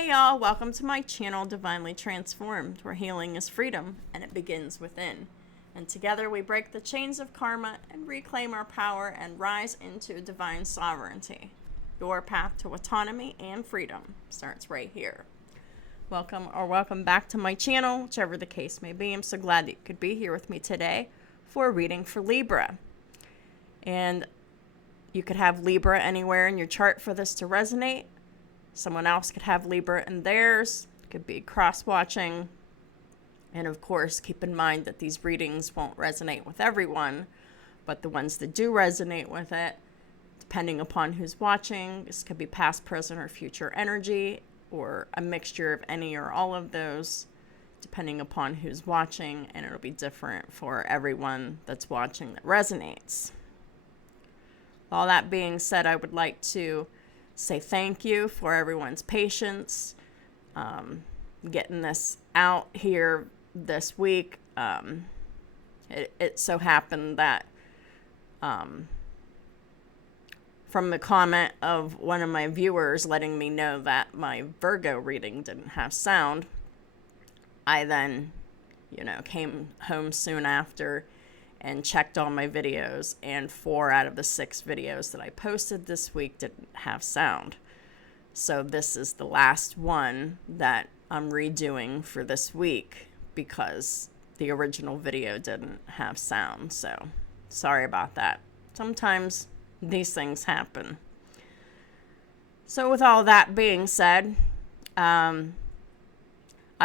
Hey y'all, welcome to my channel, Divinely Transformed, where healing is freedom and it begins within. And together we break the chains of karma and reclaim our power and rise into divine sovereignty. Your path to autonomy and freedom starts right here. Welcome back to my channel, whichever the case may be. I'm so glad that you could be here with me today for a reading for Libra. And you could have Libra anywhere in your chart for this to resonate. Someone else could have Libra in theirs. It could be cross-watching. And of course, keep in mind that these readings won't resonate with everyone, but the ones that do resonate with it, depending upon who's watching, this could be past, present, or future energy, or a mixture of any or all of those, depending upon who's watching, and it'll be different for everyone that's watching that resonates. All that being said, I would like to say thank you for everyone's patience, getting this out here this week. It so happened that from the comment of one of my viewers letting me know that my Virgo reading didn't have sound, I then, came home soon after and checked all my videos, and 4 out of the 6 videos that I posted this week didn't have sound. So this is the last one that I'm redoing for this week because the original video didn't have sound. So sorry about that. Sometimes these things happen. So with all that being said, I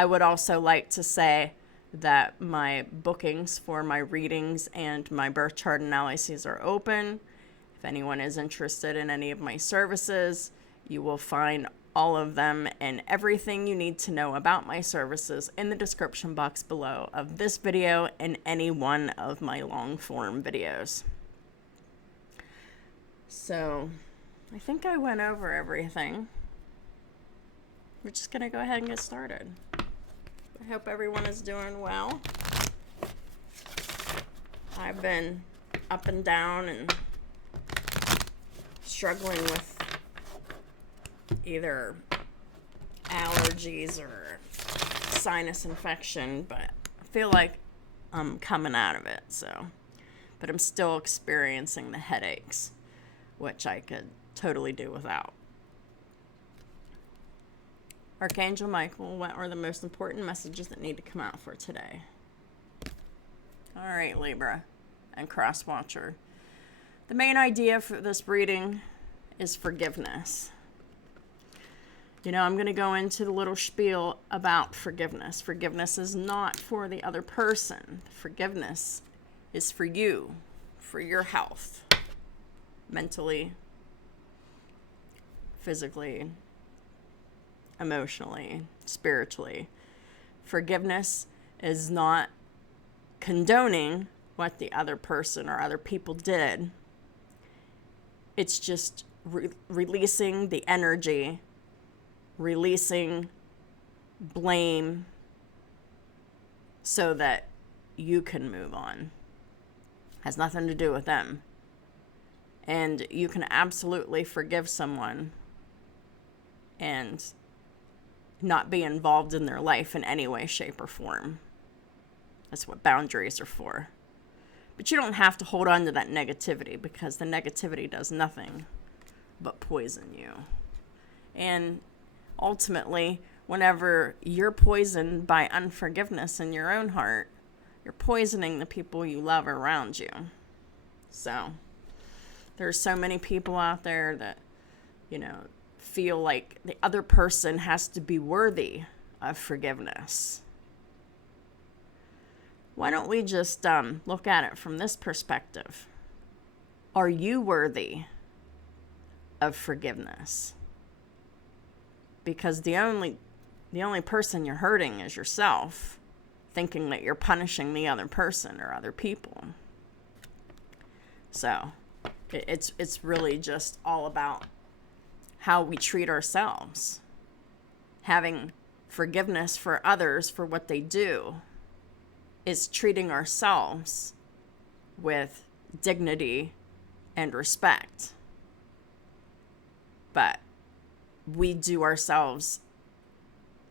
would also like to say that my bookings for my readings and my birth chart analyses are open. If anyone is interested in any of my services, you will find all of them and everything you need to know about my services in the description box below of this video and any one of my long form videos. So I think I went over everything. We're just going to go ahead and get started. I hope everyone is doing well. I've been up and down and struggling with either allergies or sinus infection, but I feel like I'm coming out of it, but I'm still experiencing the headaches, which I could totally do without. Archangel Michael, what are the most important messages that need to come out for today? All right, Libra and Cross Watcher. The main idea for this reading is forgiveness. I'm going to go into the little spiel about forgiveness. Forgiveness is not for the other person. Forgiveness is for you, for your health, mentally, physically, emotionally, spiritually. Forgiveness is not condoning what the other person or other people did. It's just releasing the energy, releasing blame so that you can move on. Has nothing to do with them. And you can absolutely forgive someone and not be involved in their life in any way, shape, or form. That's what boundaries are for. But you don't have to hold on to that negativity because the negativity does nothing but poison you. And ultimately, whenever you're poisoned by unforgiveness in your own heart, you're poisoning the people you love around you. So there's so many people out there that, feel like the other person has to be worthy of forgiveness. Why don't we just look at it from this perspective? Are you worthy of forgiveness? Because the only person you're hurting is yourself, thinking that you're punishing the other person or other people. So it's really just all about how we treat ourselves. Having forgiveness for others for what they do is treating ourselves with dignity and respect. But we do ourselves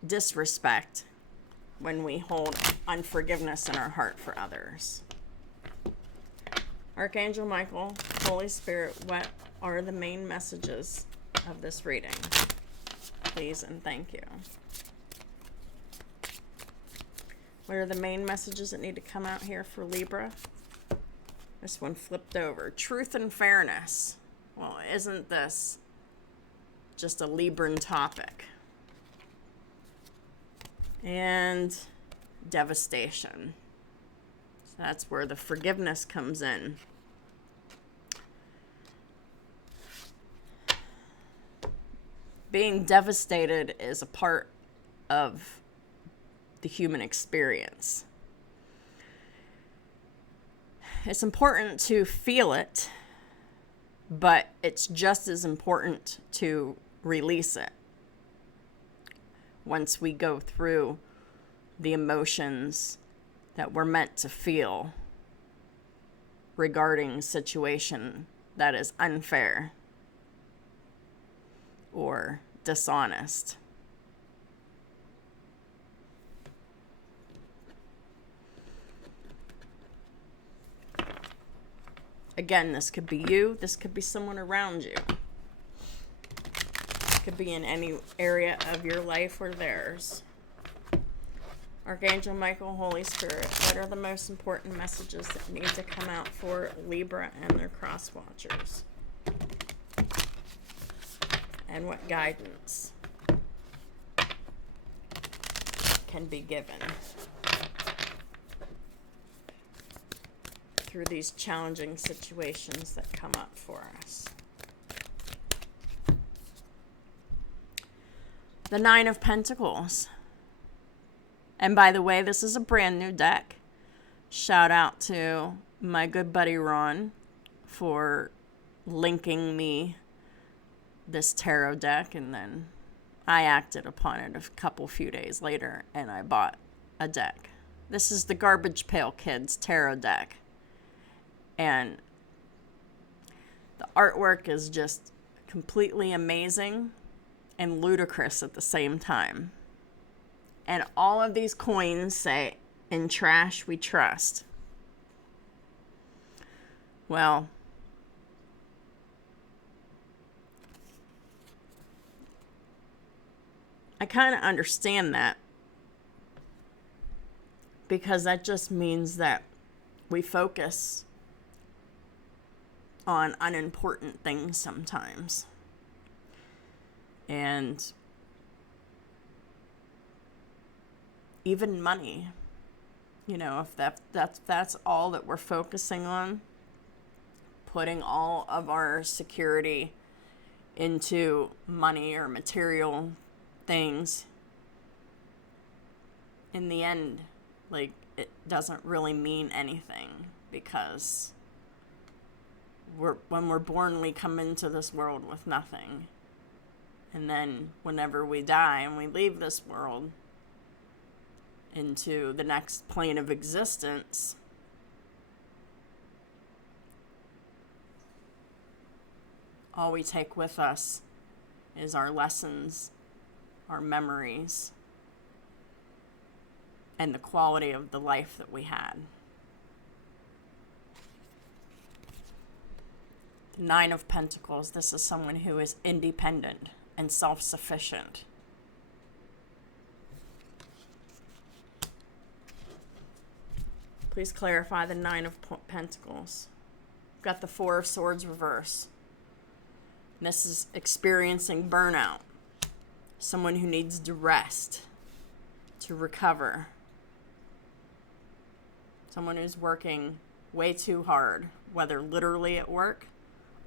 disrespect when we hold unforgiveness in our heart for others. Archangel Michael, Holy Spirit, what are the main messages of this reading? Please and thank you. What are the main messages that need to come out here for Libra? This one flipped over. Truth and fairness. Well, isn't this just a Libran topic? And devastation. So that's where the forgiveness comes in. Being devastated is a part of the human experience. It's important to feel it, but it's just as important to release it once we go through the emotions that we're meant to feel regarding a situation that is unfair or dishonest. Again, this could be you, this could be someone around you. It could be in any area of your life or theirs. Archangel Michael, Holy Spirit, what are the most important messages that need to come out for Libra and their cross watchers? And what guidance can be given through these challenging situations that come up for us? The Nine of Pentacles. And by the way, this is a brand new deck. Shout out to my good buddy Ron for linking me this tarot deck, and then I acted upon it a few days later and I bought a deck. This is the Garbage Pail Kids tarot deck. And the artwork is just completely amazing and ludicrous at the same time. And all of these coins say, "In trash we trust." Well, I kind of understand that, because that just means that we focus on unimportant things sometimes. And even money, you know, if that's all that we're focusing on, putting all of our security into money or material things, in the end, like, it doesn't really mean anything, because when we're born, we come into this world with nothing. And then whenever we die and we leave this world into the next plane of existence, all we take with us is our lessons, our memories, and the quality of the life that we had. The Nine of Pentacles, this is someone who is independent and self-sufficient. Please clarify the Nine of Pentacles. We've got the Four of Swords reverse. And this is experiencing burnout. Someone who needs to rest, to recover. Someone who's working way too hard, whether literally at work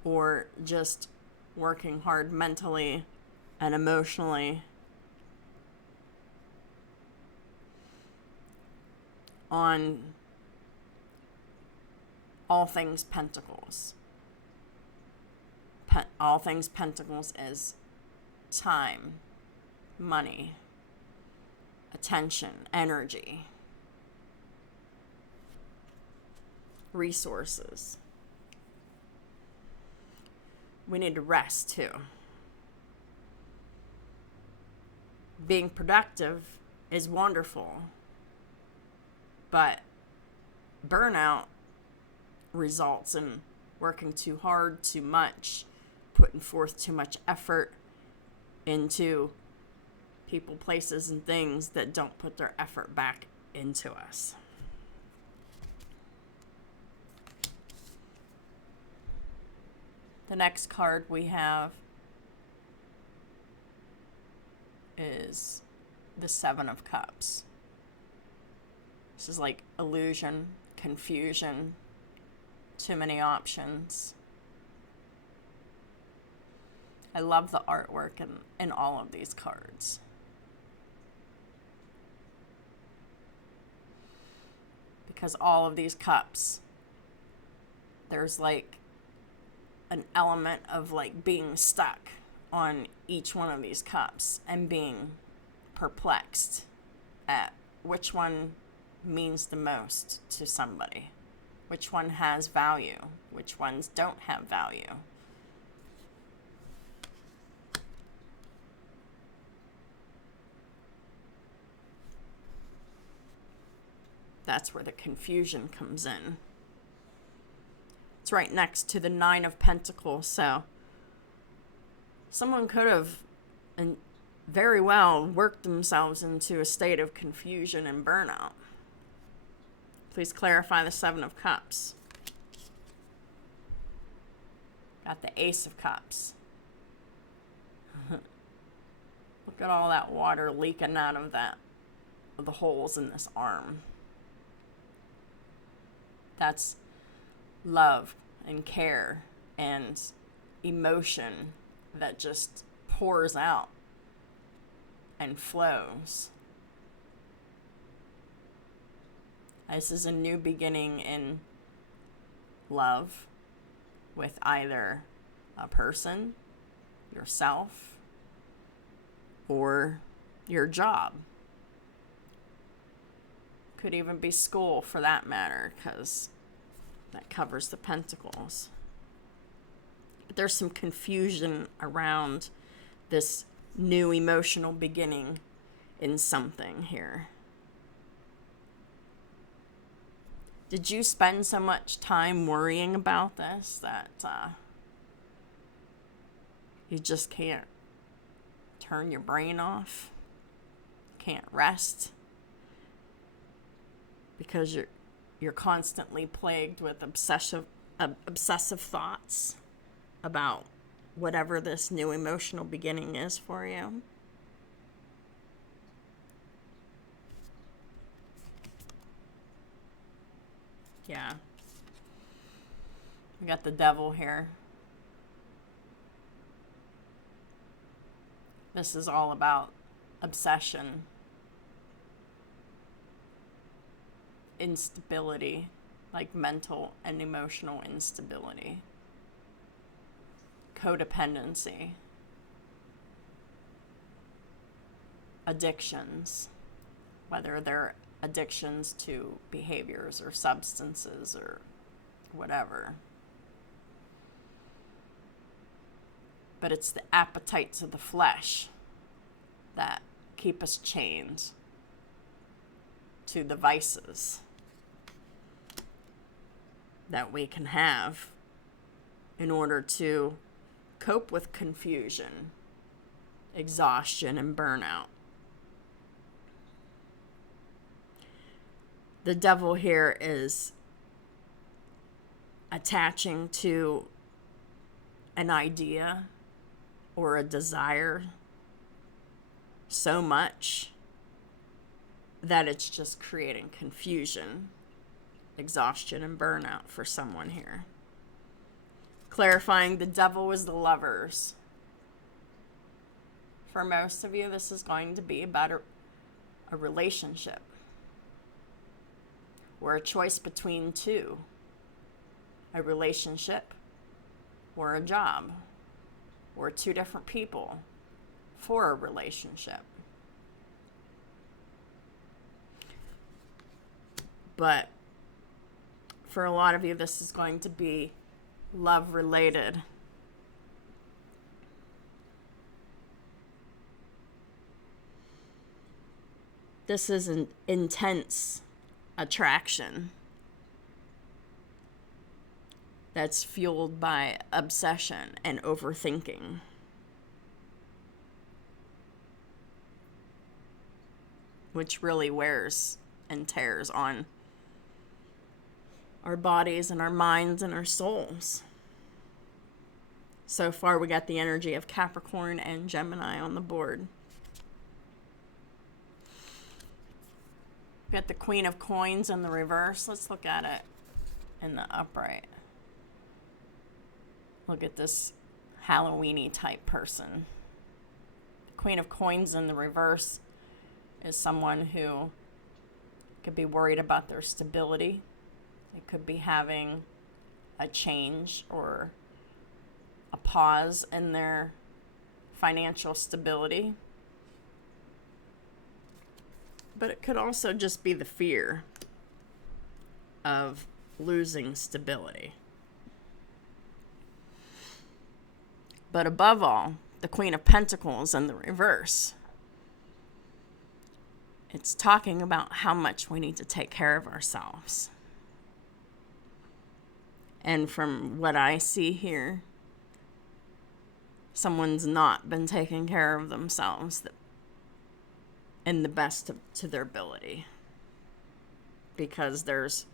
or just working hard mentally and emotionally on all things Pentacles. All things Pentacles is time, money, attention, energy, resources. We need to rest too. being productive is wonderful, but burnout results in working too hard, too much, putting forth too much effort into people, places, and things that don't put their effort back into us. The next card we have is the Seven of Cups. This is like illusion, confusion, too many options. I love the artwork in all of these cards. Because all of these cups, there's like an element of like being stuck on each one of these cups and being perplexed at which one means the most to somebody, which one has value, which ones don't have value. That's where the confusion comes in. It's right next to the Nine of Pentacles, so someone could have and very well worked themselves into a state of confusion and burnout. Please clarify the Seven of Cups. Got the Ace of Cups. Look at all that water leaking out of the holes in this arm. That's love and care and emotion that just pours out and flows. This is a new beginning in love with either a person, yourself, or your job. Could even be school for that matter, because that covers the pentacles. But there's some confusion around this new emotional beginning in something here. Did you spend so much time worrying about this that you just can't turn your brain off? Can't rest? Because you're constantly plagued with obsessive thoughts about whatever this new emotional beginning is for you. Yeah. We got the Devil here. This is all about obsession, instability, like mental and emotional instability, codependency, addictions, whether they're addictions to behaviors or substances or whatever. But it's the appetites of the flesh that keep us chained to the vices that we can have in order to cope with confusion, exhaustion, and burnout. The Devil here is attaching to an idea or a desire so much that it's just creating confusion, exhaustion, and burnout for someone here. Clarifying, the Devil is the Lovers. For most of you, this is going to be about a relationship or a choice between two, a relationship or a job, or two different people for a relationship. But for a lot of you, this is going to be love related. This is an intense attraction that's fueled by obsession and overthinking. Which really wears and tears on our bodies and our minds and our souls. So far, we got the energy of Capricorn and Gemini on the board. We got the Queen of Coins in the reverse. Let's look at it in the upright. Look at this Halloween-y type person. Queen of Coins in the reverse is someone who could be worried about their stability. They could be having a change or a pause in their financial stability. But it could also just be the fear of losing stability. But above all, the Queen of Pentacles in the reverse. It's talking about how much we need to take care of ourselves. And from what I see here, someone's not been taking care of themselves in the best to their ability. Because there's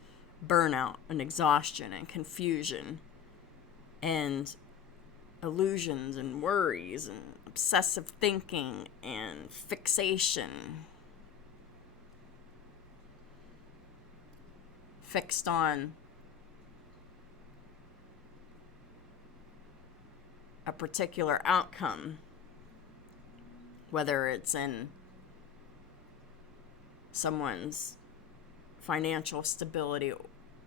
burnout and exhaustion and confusion and illusions and worries and obsessive thinking and fixation. Fixed on a particular outcome, whether it's in someone's financial stability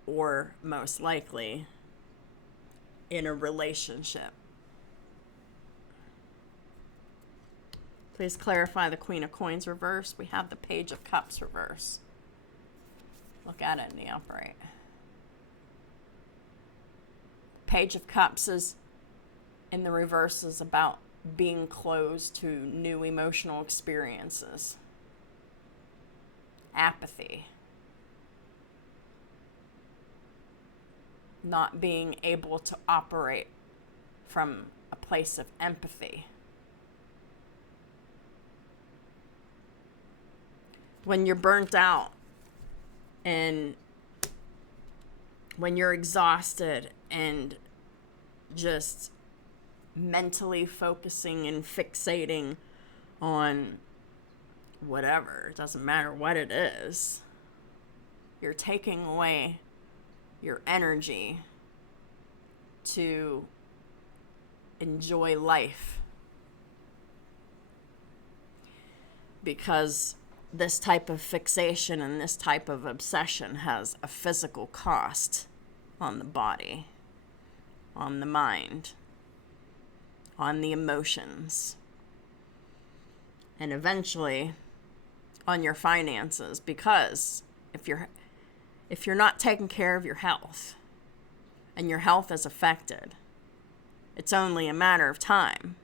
or most likely in a relationship. Please clarify the Queen of Coins reverse. We have the Page of Cups reverse. Look at it in the upright. Page of Cups is in the reverse is about being closed to new emotional experiences. Apathy. Not being able to operate from a place of empathy. When you're burnt out and when you're exhausted and just mentally focusing and fixating on whatever, it doesn't matter what it is, you're taking away your energy to enjoy life. Because this type of fixation and this type of obsession has a physical cost on the body, on the mind, on the emotions, and eventually on your finances. Because if you're not taking care of your health and your health is affected, it's only a matter of time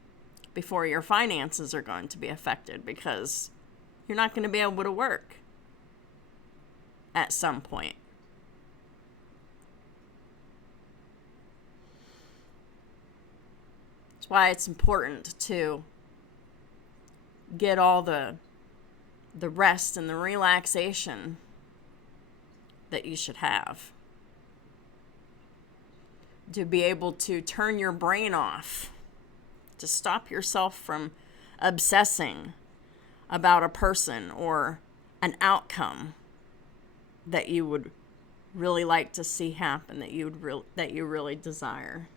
before your finances are going to be affected, because you're not going to be able to work at some point. That's why it's important to get all the rest and the relaxation that you should have. To be able to turn your brain off, to stop yourself from obsessing about a person or an outcome that you would really like to see happen, that you really desire.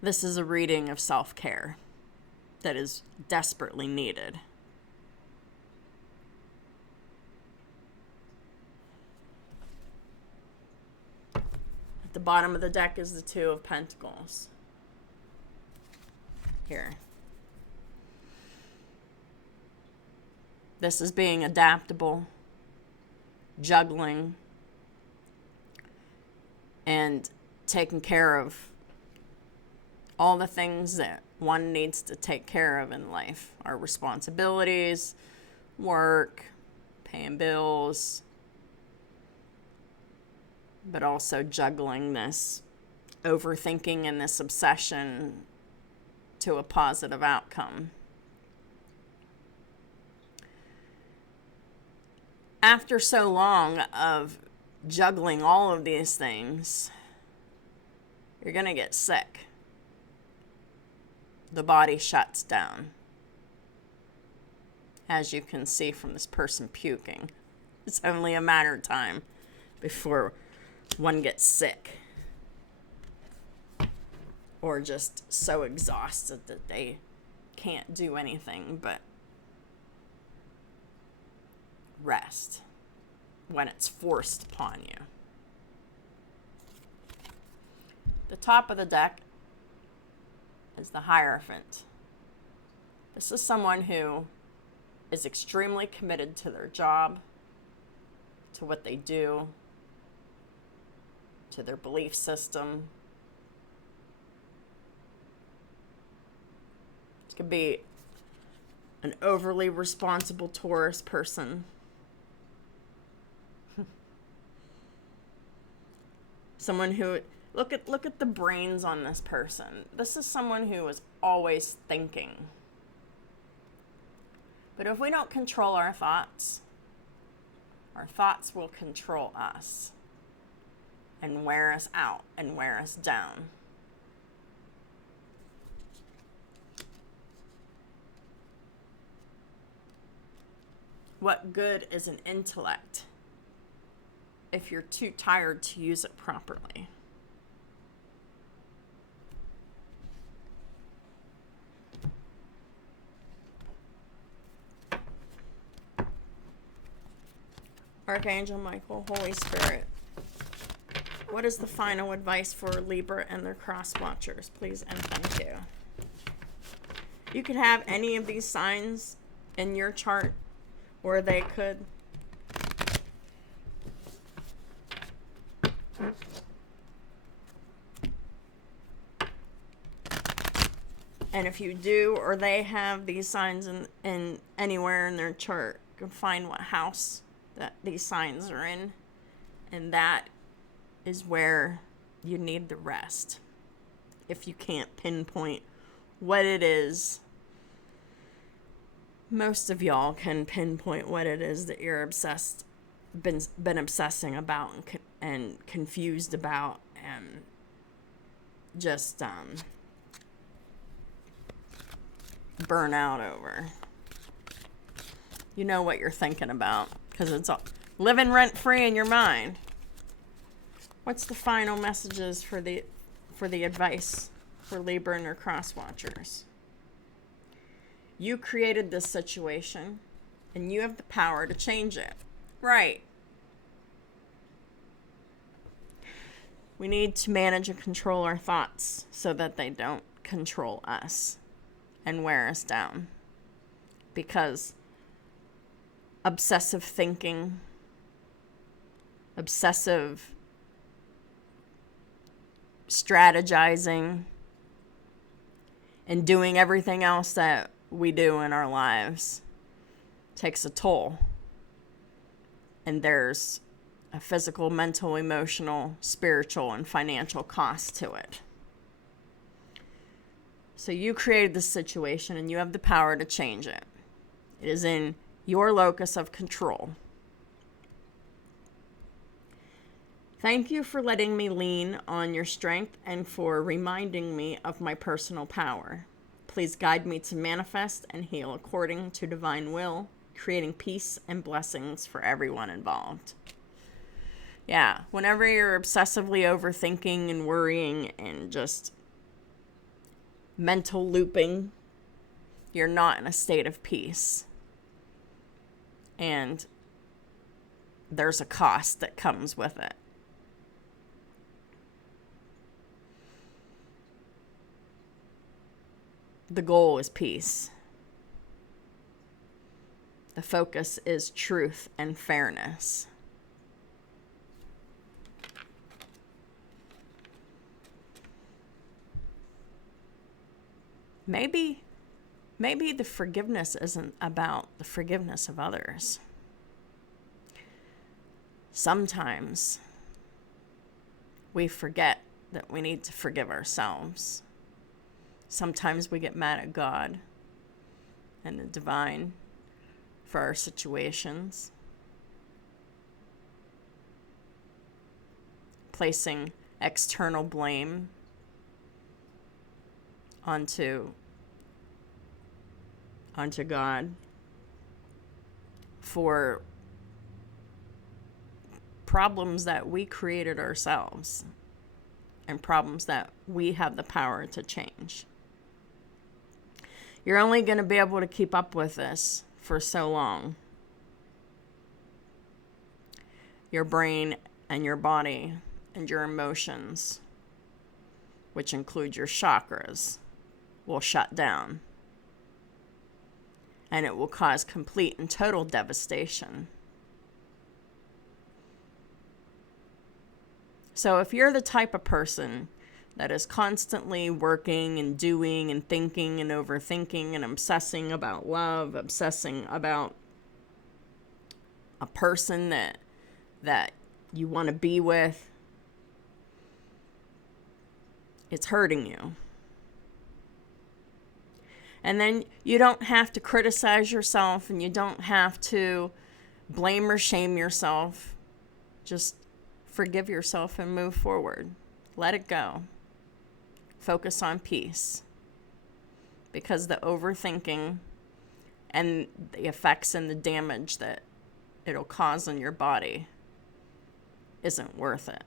This is a reading of self-care that is desperately needed. At the bottom of the deck is the Two of Pentacles. Here. This is being adaptable, juggling, and taking care of all the things that one needs to take care of in life. Our responsibilities, work, paying bills, but also juggling this overthinking and this obsession to a positive outcome. After so long of juggling all of these things, you're going to get sick. The body shuts down. As you can see from this person puking, it's only a matter of time before one gets sick or just so exhausted that they can't do anything but rest when it's forced upon you. The top of the deck is the Hierophant. This is someone who is extremely committed to their job, to what they do, to their belief system. It could be an overly responsible Taurus person. Someone who, look at the brains on this person. This is someone who is always thinking. But if we don't control our thoughts will control us and wear us out and wear us down. What good is an intellect if you're too tired to use it properly? Archangel Michael, Holy Spirit, what is the final advice for Libra and their cross watchers? Please and thank you. You could have any of these signs in your chart, or they could and if you do or they have these signs in anywhere in their chart, you can find what house that these signs are in, and that is where you need the rest. If you can't pinpoint what it is, most of y'all can pinpoint what it is that you're been obsessing about and confused about and just burn out over. You know what you're thinking about because it's all living rent free in your mind. What's the final messages for the advice for Libra and their cross watchers? You created this situation and you have the power to change it. Right. We need to manage and control our thoughts so that they don't control us and wear us down. Because obsessive thinking, obsessive strategizing, and doing everything else that we do in our lives takes a toll. And there's a physical, mental, emotional, spiritual, and financial cost to it. So you created this situation and you have the power to change it. It is in your locus of control. Thank you for letting me lean on your strength and for reminding me of my personal power. Please guide me to manifest and heal according to divine will, creating peace and blessings for everyone involved. Yeah, whenever you're obsessively overthinking and worrying and just mental looping, you're not in a state of peace. And there's a cost that comes with it. The goal is peace. The focus is truth and fairness. maybe the forgiveness isn't about the forgiveness of others. Sometimes we forget that we need to forgive ourselves. Sometimes we get mad at God and the divine for our situations, placing external blame onto God for problems that we created ourselves and problems that we have the power to change. You're only going to be able to keep up with this for so long. Your brain and your body and your emotions, which include your chakras, will shut down. And it will cause complete and total devastation. So if you're the type of person that is constantly working and doing and thinking and overthinking and obsessing about love, obsessing about a person that you want to be with, it's hurting you. And then you don't have to criticize yourself and you don't have to blame or shame yourself. Just forgive yourself and move forward. Let it go. Focus on peace. Because the overthinking and the effects and the damage that it'll cause on your body isn't worth it.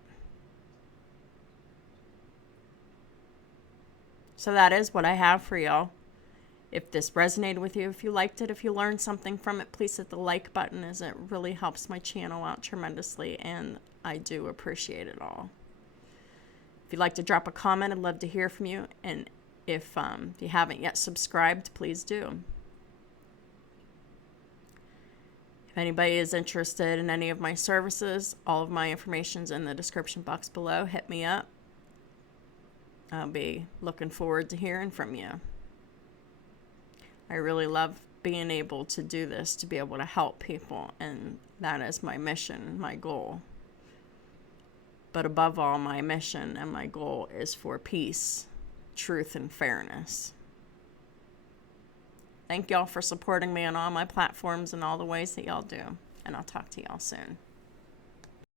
So that is what I have for y'all. If this resonated with you, if you liked it, if you learned something from it, please hit the like button, as it really helps my channel out tremendously, and I do appreciate it all. If you'd like to drop a comment, I'd love to hear from you. And if you haven't yet subscribed, please do. If anybody is interested in any of my services, all of my information's in the description box below. Hit me up. I'll be looking forward to hearing from you. I really love being able to do this, to be able to help people, and that is my mission, my goal. But above all, my mission and my goal is for peace, truth, and fairness. Thank y'all for supporting me on all my platforms and all the ways that y'all do, and I'll talk to y'all soon.